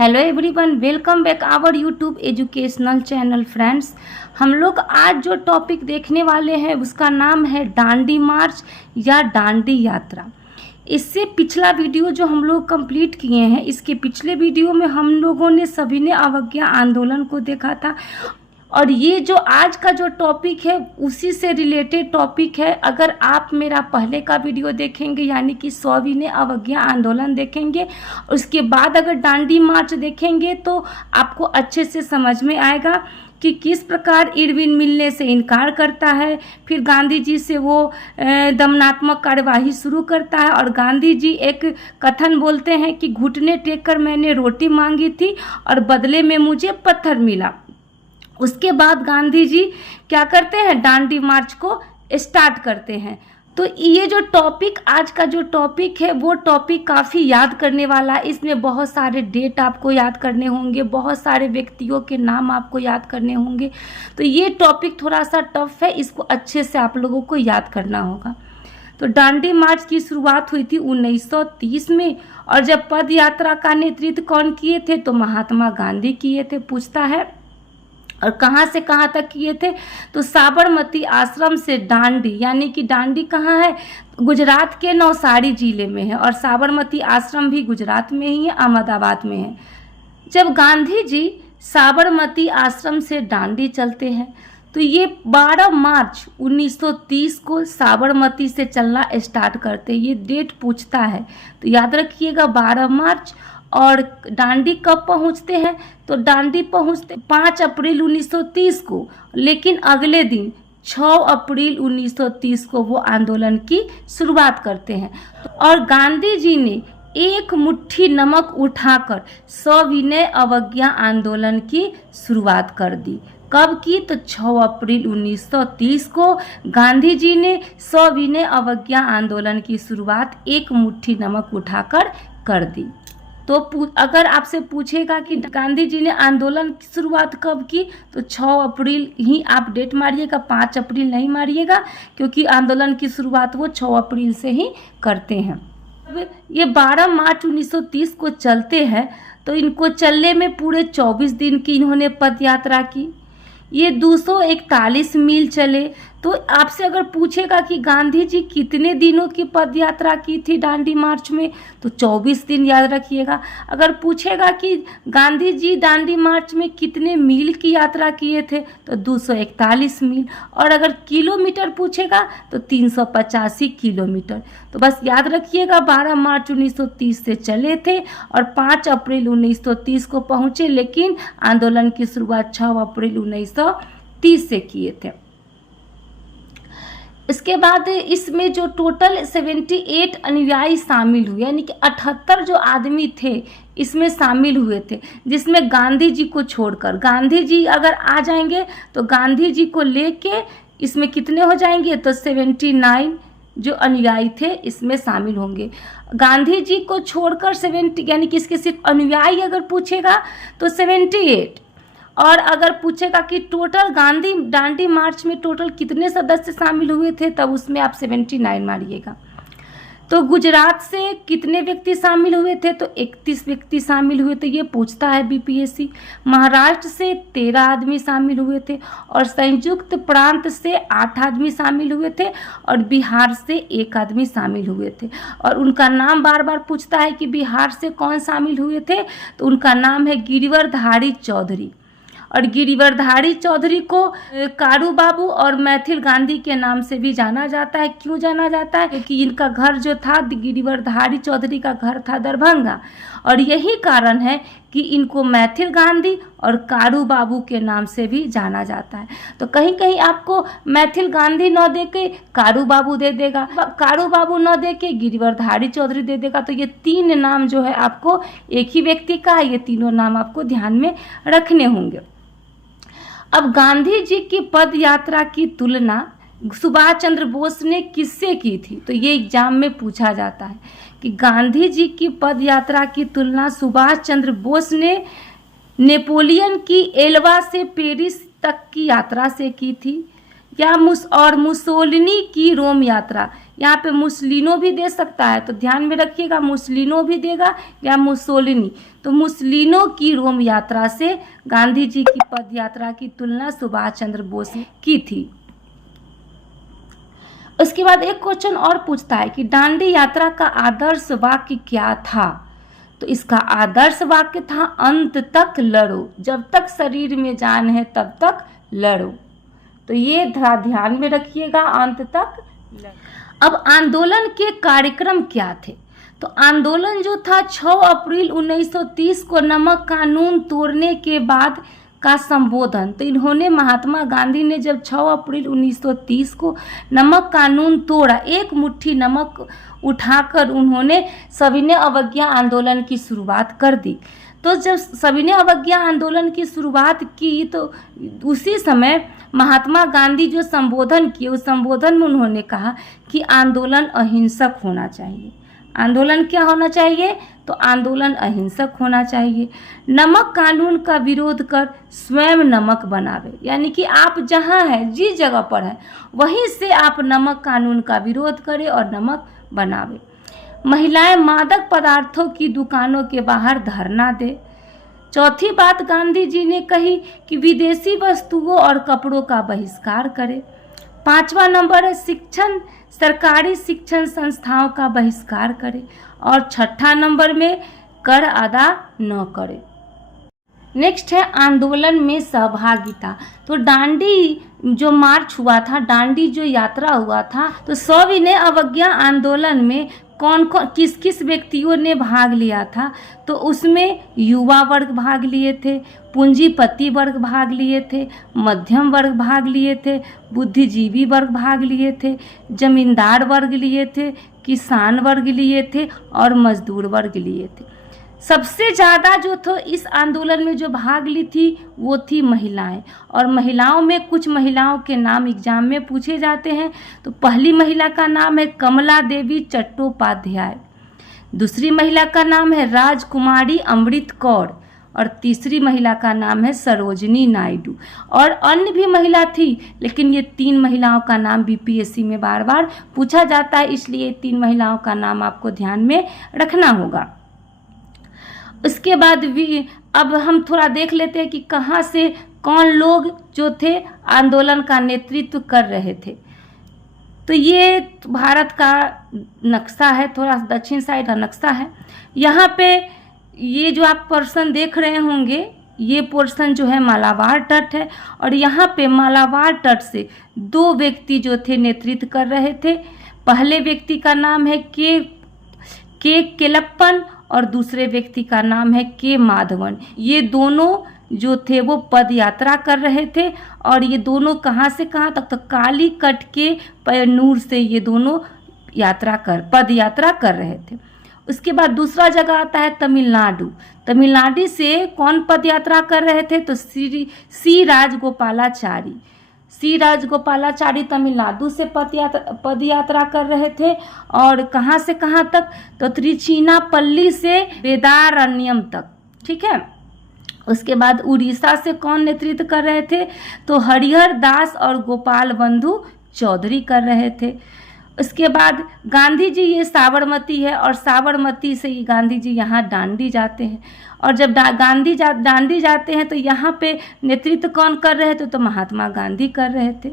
Hello everyone, welcome back our YouTube educational channel. Friends, हम लोग आज जो टॉपिक देखने वाले हैं उसका नाम है दांडी मार्च या दांडी यात्रा। इससे पिछला वीडियो जो हम लोग कंप्लीट किए हैं, इसके पिछले वीडियो में हम लोगों ने सभी ने अवज्ञा आंदोलन को देखा था, और ये जो आज का जो टॉपिक है उसी से रिलेटेड टॉपिक है। अगर आप मेरा पहले का वीडियो देखेंगे यानी कि सविनय अवज्ञा आंदोलन देखेंगे, उसके बाद अगर दांडी मार्च देखेंगे तो आपको अच्छे से समझ में आएगा कि किस प्रकार इरविन मिलने से इनकार करता है, फिर गांधी जी से वो दमनात्मक कार्यवाही शुरू करता है, और गांधी जी एक कथन बोलते हैं कि घुटने टेक कर मैंने रोटी मांगी थी और बदले में मुझे पत्थर मिला। उसके बाद गांधी जी क्या करते हैं, दांडी मार्च को स्टार्ट करते हैं। तो ये जो टॉपिक आज का जो टॉपिक है वो टॉपिक काफ़ी याद करने वाला है। इसमें बहुत सारे डेट आपको याद करने होंगे, बहुत सारे व्यक्तियों के नाम आपको याद करने होंगे। तो ये टॉपिक थोड़ा सा टफ है, इसको अच्छे से आप लोगों को याद करना होगा। तो दांडी मार्च की शुरुआत हुई थी 1930 में, और जब पद यात्रा का नेतृत्व कौन किए थे तो महात्मा गांधी किए थे। पूछता है और कहाँ से कहाँ तक किए थे, तो साबरमती आश्रम से दांडी, यानी कि दांडी कहाँ है, गुजरात के नवसारी जिले में है, और साबरमती आश्रम भी गुजरात में ही है, अहमदाबाद में है। जब गांधी जी साबरमती आश्रम से दांडी चलते हैं तो ये 12 मार्च 1930 को साबरमती से चलना स्टार्ट करते हैं। ये डेट पूछता है तो याद रखिएगा 12 मार्च। और दांडी कब पहुंचते हैं, तो दांडी पहुंचते 5 अप्रैल 1930 को, लेकिन अगले दिन 6 अप्रैल 1930 को वो आंदोलन की शुरुआत करते हैं। और गांधी जी ने एक मुट्ठी नमक उठाकर सविनय अवज्ञा आंदोलन की शुरुआत कर दी। कब की, तो 6 अप्रैल 1930 को गांधी जी ने सविनय अवज्ञा आंदोलन की शुरुआत एक मुट्ठी नमक उठाकर कर दी। तो अगर आपसे पूछेगा कि गांधी जी ने आंदोलन की शुरुआत कब की, तो 6 अप्रैल ही आप डेट मारिएगा, 5 अप्रैल नहीं मारिएगा, क्योंकि आंदोलन की शुरुआत वो 6 अप्रैल से ही करते हैं। ये 12 मार्च 1930 को चलते हैं, तो इनको चलने में पूरे 24 दिन की इन्होंने पद यात्रा की। ये 241 मील चले। तो आपसे अगर पूछेगा कि गांधी जी कितने दिनों की पद यात्रा की थी दांडी मार्च में, तो 24 दिन याद रखिएगा। अगर पूछेगा कि गांधी जी दांडी मार्च में कितने मील की यात्रा किए थे, तो 241 मील। और अगर किलोमीटर पूछेगा तो 385 किलोमीटर। तो बस याद रखिएगा 12 मार्च 1930 से चले थे और 5 अप्रैल 1930 को पहुँचे, लेकिन आंदोलन की शुरुआत 6 अप्रैल 1930 से किए थे। इसके बाद इसमें जो टोटल 78 अनुयायी शामिल हुए, यानी कि 78 जो आदमी थे इसमें शामिल हुए थे, जिसमें गांधी जी को छोड़कर, गांधी जी अगर आ जाएंगे तो गांधी जी को लेके इसमें कितने हो जाएंगे, तो 79 जो अनुयायी थे इसमें शामिल होंगे। गांधी जी को छोड़कर 70, यानी कि इसके सिर्फ अनुयायी अगर पूछेगा तो 78। और अगर पूछेगा कि टोटल गांधी दांडी मार्च में टोटल कितने सदस्य शामिल हुए थे, तब उसमें आप 79 मारिएगा। तो गुजरात से कितने व्यक्ति शामिल हुए थे, तो 31 व्यक्ति शामिल हुए थे, ये पूछता है बीपीएससी। महाराष्ट्र से 13 आदमी शामिल हुए थे, और संयुक्त प्रांत से 8 आदमी शामिल हुए थे, और बिहार से 1 आदमी शामिल हुए थे। और उनका नाम बार बार पूछता है कि बिहार से कौन शामिल हुए थे, तो उनका नाम है गिरिवरधारी चौधरी। और गिरिवरधारी चौधरी को कारू बाबू और मैथिल गांधी के नाम से भी जाना जाता है। क्यों जाना जाता है, क्योंकि इनका घर जो था, गिरिवरधारी चौधरी का घर था दरभंगा, और यही कारण है कि इनको मैथिल गांधी और कारू बाबू के नाम से भी जाना जाता है। तो कहीं कहीं आपको मैथिल गांधी न दे के कारू बाबू दे देगा, कारू बाबू न दे के गिरिवरधारी चौधरी दे देगा। तो ये 3 नाम जो है आपको एक ही व्यक्ति का, ये तीनों नाम आपको ध्यान में रखने होंगे। अब गांधी जी की पद यात्रा की तुलना सुभाष चंद्र बोस ने किससे की थी, तो ये एग्जाम में पूछा जाता है कि गांधी जी की पद यात्रा की तुलना सुभाष चंद्र बोस ने नेपोलियन की एल्वा से पेरिस तक की यात्रा से की थी, या मुसोलिनी की रोम यात्रा, यहाँ पे मुसलिनो भी दे सकता है, तो ध्यान में रखिएगा मुसलिनो भी देगा या मुसोलिनी। तो मुसलिनो की रोम यात्रा से गांधी जी की पद यात्रा की तुलना सुभाष चंद्र बोस ने की थी। उसके बाद एक क्वेश्चन और पूछता है कि दांडी यात्रा का आदर्श वाक्य क्या था। तो इसका आदर्श वाक्य था अंत तक लड़ो, जब तक शरीर में जान है तब तक लड़ो। तो ये ध्यान में रखिएगा, अंत तक लड़ो। अब आंदोलन के कार्यक्रम क्या थे। तो आंदोलन जो था 6 अप्रैल 1930 को नमक कानून तोड़ने के बाद का संबोधन। तो इन्होंने महात्मा गांधी ने जब 6 अप्रैल 1930 को नमक कानून तोड़ा, एक मुट्ठी नमक उठाकर उन्होंने सविनय अवज्ञा आंदोलन की शुरुआत कर दी। तो जब सविनय अवज्ञा आंदोलन की शुरुआत की तो उसी समय महात्मा गांधी जो संबोधन किए, उस संबोधन में उन्होंने कहा कि आंदोलन अहिंसक होना चाहिए। आंदोलन क्या होना चाहिए? तो आंदोलन अहिंसक होना चाहिए। नमक कानून का विरोध कर स्वयं नमक बनावे, यानी कि आप जहाँ हैं, जिस जगह पर हैं, वहीं से आप नमक कानून का विरोध करें और नमक बनावे। महिलाएं मादक पदार्थों की दुकानों के बाहर धरना दे। चौथी बात गांधी जी ने कही कि विदेशी वस्तुओं और कपड़ों का बहिष्कार करें। 5वां नंबर है शिक्षण, सरकारी शिक्षण संस्थाओं का बहिष्कार करें। और 6ठा नंबर में कर अदा न करें। नेक्स्ट है आंदोलन में सहभागिता। तो दांडी जो मार्च हुआ था, दांडी जो यात्रा हुआ था, तो सविनय अवज्ञा आंदोलन में कौन कौन किस किस व्यक्तियों ने भाग लिया था। तो उसमें युवा वर्ग भाग लिए थे, पूंजीपति वर्ग भाग लिए थे, मध्यम वर्ग भाग लिए थे, बुद्धिजीवी वर्ग भाग लिए थे, जमींदार वर्ग लिए थे, किसान वर्ग लिए थे और मजदूर वर्ग लिए थे। सबसे ज़्यादा जो तो इस आंदोलन में जो भाग ली थी वो थी महिलाएं। और महिलाओं में कुछ महिलाओं के नाम एग्जाम में पूछे जाते हैं। तो पहली महिला का नाम है कमला देवी चट्टोपाध्याय, दूसरी महिला का नाम है राजकुमारी अमृत कौर और तीसरी महिला का नाम है सरोजनी नायडू। और अन्य भी महिला थी, लेकिन ये 3 महिलाओं का नाम बीपीएससी में बार बार पूछा जाता है, इसलिए 3 महिलाओं का नाम आपको ध्यान में रखना होगा। उसके बाद भी अब हम थोड़ा देख लेते हैं कि कहाँ से कौन लोग जो थे आंदोलन का नेतृत्व कर रहे थे। तो ये भारत का नक्शा है, थोड़ा दक्षिण साइड का नक्शा है। यहाँ पे ये जो आप पोर्शन देख रहे होंगे, ये पोर्शन जो है मालाबार तट है। और यहाँ पे मालाबार तट से 2 व्यक्ति जो थे नेतृत्व कर रहे थे। पहले व्यक्ति का नाम है के केलप्पन और दूसरे व्यक्ति का नाम है के माधवन। ये दोनों जो थे वो पद यात्रा कर रहे थे। और ये दोनों कहाँ से कहाँ तक? तो कालीकट के पैनूर से ये दोनों पद यात्रा कर रहे थे। उसके बाद दूसरा जगह आता है तमिलनाडु। तमिलनाडु से कौन पद यात्रा कर रहे थे? तो सी राजगोपालाचारी तमिलनाडु से पद यात्रा कर रहे थे। और कहाँ से कहाँ तक? तो त्रिचिनापल्ली से वेदारण्यम तक, ठीक है। उसके बाद उड़ीसा से कौन नेतृत्व कर रहे थे? तो हरिहर दास और गोपाल बंधु चौधरी कर रहे थे। उसके बाद गांधी जी, ये साबरमती है और साबरमती से ही गांधी जी यहाँ दांडी जाते हैं। और जब दांडी जाते हैं तो यहाँ पे नेतृत्व कौन कर रहे थे? तो महात्मा गांधी कर रहे थे।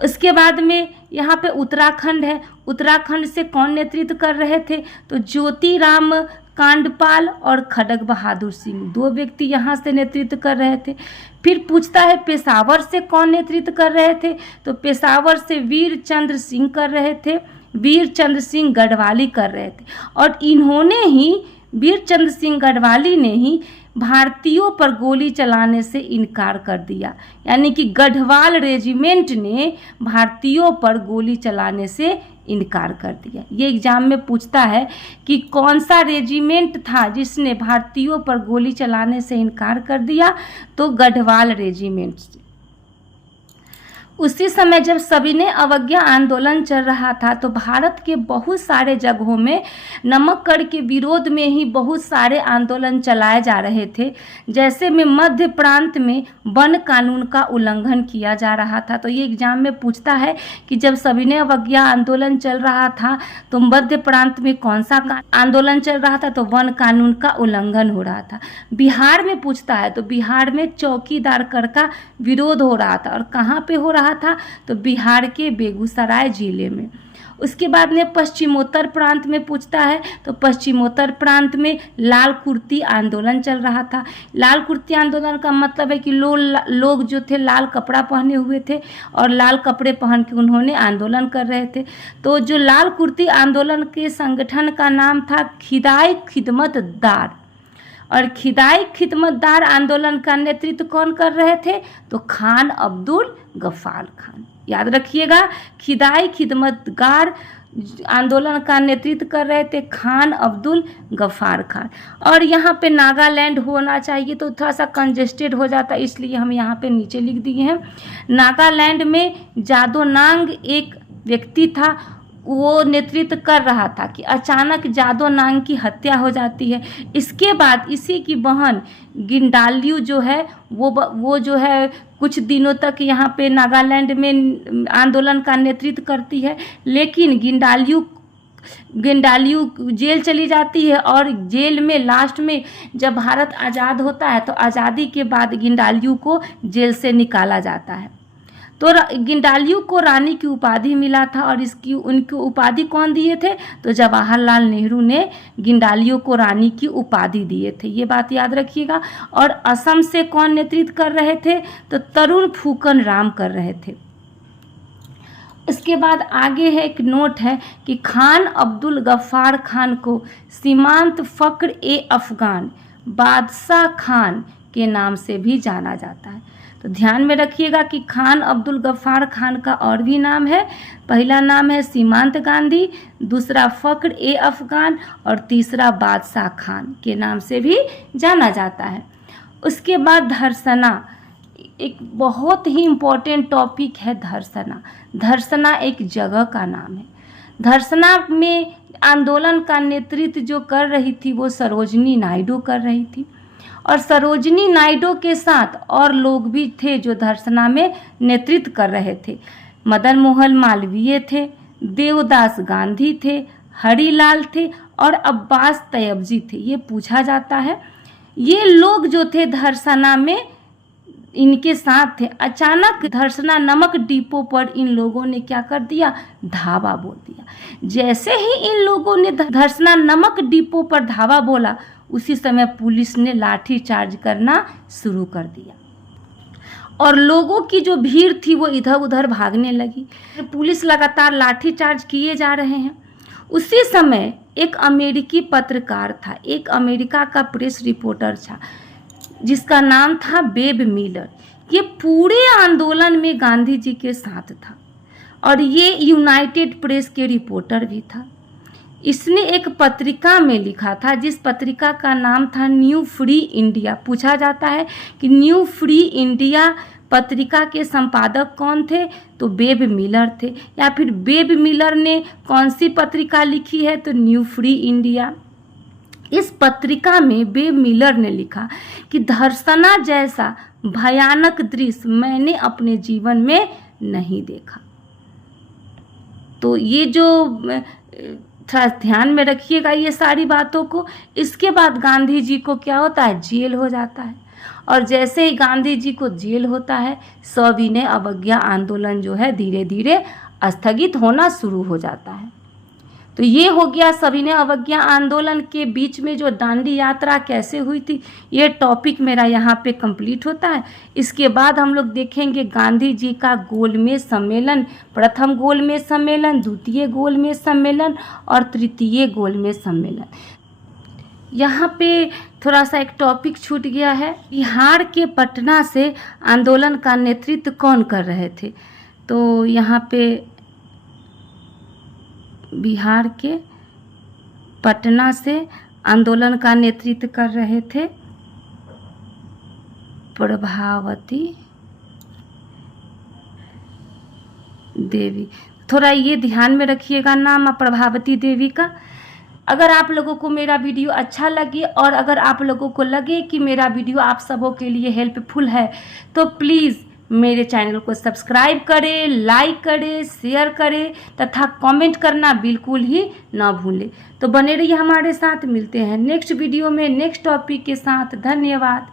उसके बाद में यहाँ पे उत्तराखंड है। उत्तराखंड से कौन नेतृत्व कर रहे थे? तो ज्योतिराम कांडपाल और खड़ग बहादुर सिंह, 2 व्यक्ति यहाँ से नेतृत्व कर रहे थे। फिर पूछता है पेशावर से कौन नेतृत्व कर रहे थे? तो पेशावर से वीर चंद्र सिंह कर रहे थे, वीर चंद्र सिंह गढ़वाली कर रहे थे। और इन्होंने ही, वीर चंद्र सिंह गढ़वाली ने ही भारतीयों पर गोली चलाने से इनकार कर दिया, यानी कि गढ़वाल रेजिमेंट ने भारतीयों पर गोली चलाने से इनकार कर दिया। ये एग्जाम में पूछता है कि कौन सा रेजिमेंट था जिसने भारतीयों पर गोली चलाने से इनकार कर दिया? तो गढ़वाल रेजिमेंट से। उसी समय जब सविनय अवज्ञा आंदोलन चल रहा था तो भारत के बहुत सारे जगहों में नमक कर के विरोध में ही बहुत सारे आंदोलन चलाए जा रहे थे। जैसे में मध्य प्रांत में वन कानून का उल्लंघन किया जा रहा था। तो ये एग्जाम में पूछता है कि जब सविनय अवज्ञा आंदोलन चल रहा था तो मध्य प्रांत में कौन सा आंदोलन चल रहा था, तो वन कानून का उल्लंघन हो रहा था। बिहार में पूछता है तो बिहार में चौकीदार कर का विरोध हो रहा था। और कहाँ पे हो रहा था, तो बिहार के बेगूसराय जिले में। उसके बाद में पश्चिमोत्तर प्रांत में पूछता है तो पश्चिमोत्तर प्रांत में लाल कुर्ती आंदोलन चल रहा था। लाल कुर्ती आंदोलन का मतलब है कि लोग जो थे लाल कपड़ा पहने हुए थे और लाल कपड़े पहन के उन्होंने आंदोलन कर रहे थे। तो जो लाल कुर्ती आंदोलन के संगठन का नाम था खिदाई खिदमतदार। और खिदाई खिदमतदार आंदोलन का नेतृत्व कौन कर रहे थे, तो खान अब्दुल गफ्फार खान। याद रखिएगा, खिदाई खिदमतगार आंदोलन का नेतृत्व कर रहे थे खान अब्दुल गफ्फार खान। और यहाँ पे नागालैंड होना चाहिए तो थोड़ा सा कंजेस्टेड हो जाता, इसलिए हम यहाँ पे नीचे लिख दिए हैं। नागालैंड में जादोनांग एक व्यक्ति था, वो नेतृत्व कर रहा था कि अचानक जादोनांग की हत्या हो जाती है। इसके बाद इसी की बहन गिंडाल्यू जो है वो जो है कुछ दिनों तक यहाँ पे नागालैंड में आंदोलन का नेतृत्व करती है। लेकिन गिंडाल्यू जेल चली जाती है और जेल में लास्ट में जब भारत आज़ाद होता है तो आज़ादी के बाद गिंडाल्यू को जेल से निकाला जाता है। तो गिंडाल्यू को रानी की उपाधि मिला था। और उनकी उपाधि कौन दिए थे, तो जवाहरलाल नेहरू ने गिंडाल्यू को रानी की उपाधि दिए थे। ये बात याद रखिएगा। और असम से कौन नेतृत्व कर रहे थे, तो तरुण फूकन राम कर रहे थे। इसके बाद आगे है एक नोट है कि खान अब्दुल गफ्फार खान को सीमांत फक्र ए अफगान बादशाह खान के नाम से भी जाना जाता है। तो ध्यान में रखिएगा कि खान अब्दुल गफ्फार खान का और भी नाम है। पहला नाम है सीमांत गांधी, दूसरा फक्र ए अफगान और तीसरा बादशाह खान के नाम से भी जाना जाता है। उसके बाद धरसना, एक बहुत ही इम्पोर्टेंट टॉपिक है धरसना। धरसना एक जगह का नाम है। धरसना में आंदोलन का नेतृत्व जो कर रही थी वो सरोजनी नायडू कर रही थी। और सरोजनी नायडू के साथ और लोग भी थे जो धरसना में नेतृत्व कर रहे थे। मदन मोहन मालवीय थे, देवदास गांधी थे, हरिलाल थे और अब्बास तैयबजी थे। ये पूछा जाता है, ये लोग जो थे धरसना में इनके साथ थे। अचानक धरसना नमक डिपो पर इन लोगों ने क्या कर दिया, धावा बोल दिया। जैसे ही इन लोगों ने धरसना नमक डिपो पर धावा बोला, उसी समय पुलिस ने लाठी चार्ज करना शुरू कर दिया और लोगों की जो भीड़ थी वो इधर उधर भागने लगी। पुलिस लगातार लाठी चार्ज किए जा रहे हैं। उसी समय एक अमेरिकी पत्रकार था, एक अमेरिका का प्रेस रिपोर्टर था जिसका नाम था बेब मिलर। ये पूरे आंदोलन में गांधी जी के साथ था और ये यूनाइटेड प्रेस के रिपोर्टर भी था। इसने एक पत्रिका में लिखा था जिस पत्रिका का नाम था न्यू फ्री इंडिया। पूछा जाता है कि न्यू फ्री इंडिया पत्रिका के संपादक कौन थे, तो बेब मिलर थे। या फिर बेब मिलर ने कौन सी पत्रिका लिखी है, तो न्यू फ्री इंडिया। इस पत्रिका में बेब मिलर ने लिखा कि धरसना जैसा भयानक दृश्य मैंने अपने जीवन में नहीं देखा। तो ये जो थोड़ा ध्यान में रखिएगा ये सारी बातों को। इसके बाद गांधी जी को क्या होता है, जेल हो जाता है। और जैसे ही गांधी जी को जेल होता है, सविनय अवज्ञा आंदोलन जो है धीरे धीरे स्थगित होना शुरू हो जाता है। तो ये हो गया सविनय अवज्ञा आंदोलन के बीच में जो दांडी यात्रा कैसे हुई थी, ये टॉपिक मेरा यहाँ पे कंप्लीट होता है। इसके बाद हम लोग देखेंगे गांधी जी का गोलमेज सम्मेलन, प्रथम गोलमेज सम्मेलन, द्वितीय गोलमेज सम्मेलन और तृतीय गोलमेज सम्मेलन। यहाँ पे थोड़ा सा एक टॉपिक छूट गया है, बिहार के पटना से आंदोलन का नेतृत्व कौन कर रहे थे, तो यहाँ पे बिहार के पटना से आंदोलन का नेतृत्व कर रहे थे प्रभावती देवी, थोड़ा ये ध्यान में रखिएगा नाम प्रभावती देवी का। अगर आप लोगों को मेरा वीडियो अच्छा लगे और अगर आप लोगों को लगे कि मेरा वीडियो आप सबों के लिए हेल्पफुल है तो प्लीज़ मेरे चैनल को सब्सक्राइब करें, लाइक करें, शेयर करें तथा कमेंट करना बिल्कुल ही ना भूलें। तो बने रहिए हमारे साथ, मिलते हैं नेक्स्ट वीडियो में नेक्स्ट टॉपिक के साथ। धन्यवाद।